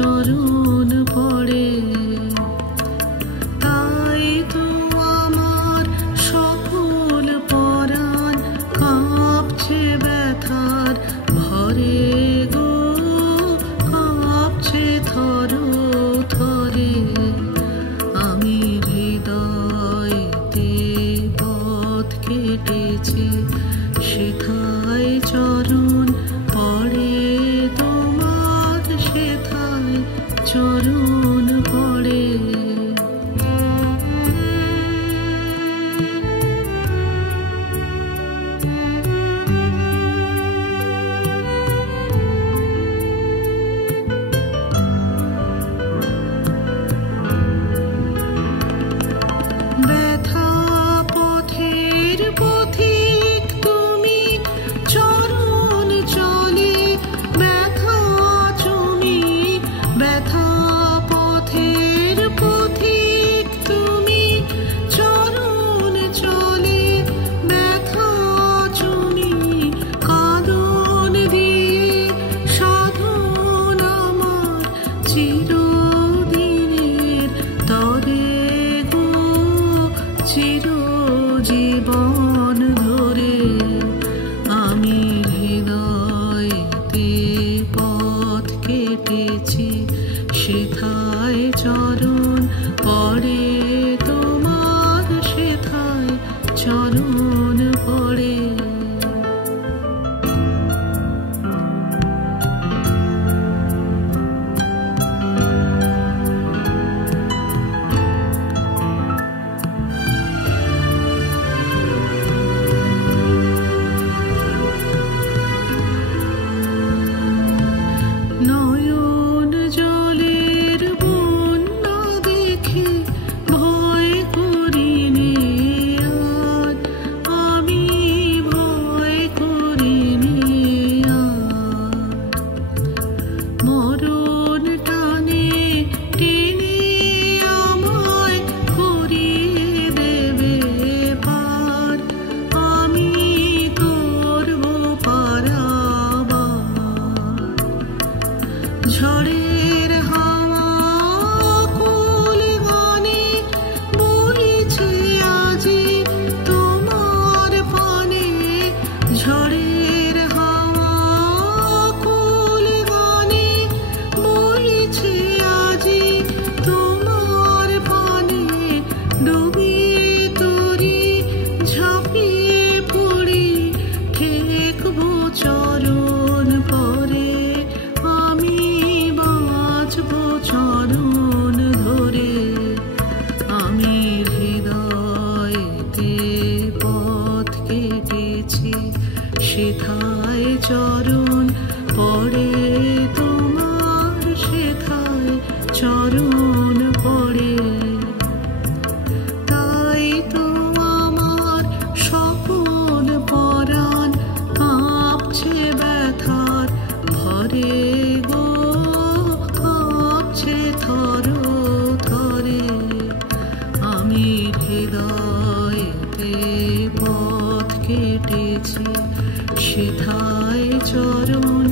চরণ পড়ে। তাই তো আমার সকল পরাণ কাঁপছে ব্যথার ভরে গো, কাঁপছে থর থরে। আমি হৃদয়তে পথ কেটেছি, সেথায় চরণ পড়ে তোমার, সেথায় চরণ পড়ে। ব্যথা পথের পথিক তুমি, চরণ চলে ব্যথা তুমি। ব্যথা পথের পথিক তুমি, চরণ চলে ব্যথা তুমি। কাঁদন দিয়ে সাধন আমার চিরদিনের তরে গো, চিরজীবন ধরে। আমি হৃদয়তে পথ কেটেছি, সেথায় চরণ পড়ে তোমার, সেথায় চরণ পড়ে। নয়ন জলের বন্যা দেখে ভয় করিনি আর, আমি ভয় করিনি আর। মরণ টানে টেনে আমায় করিয়ে দেবে পার, আমি করব পারাবার। ঝড়ের হাওয়া কুল গানে বইছে আজি তোমার পানে। ঝড়ের হাওয়া কুল গানে বইছে আজি তোমার পানে। ডুবিয়ে তরি ঝাঁপিয়ে পড়ি, ঠেকবো চরণ পরে। আমি বাঁচবো চরণ ধরে। আমি হৃদয়তে পথ কেটেছি, সেথায় চরণ পড়ে তোমার, সেথায় চরণ পড়ে। তাই তো আমার সকল পরাণ কাঁপছে ব্যথার ভরে গো, কাঁপছে থর থরে। আমি হৃদয়তে পথ কেটেছি, সেথায় চরণ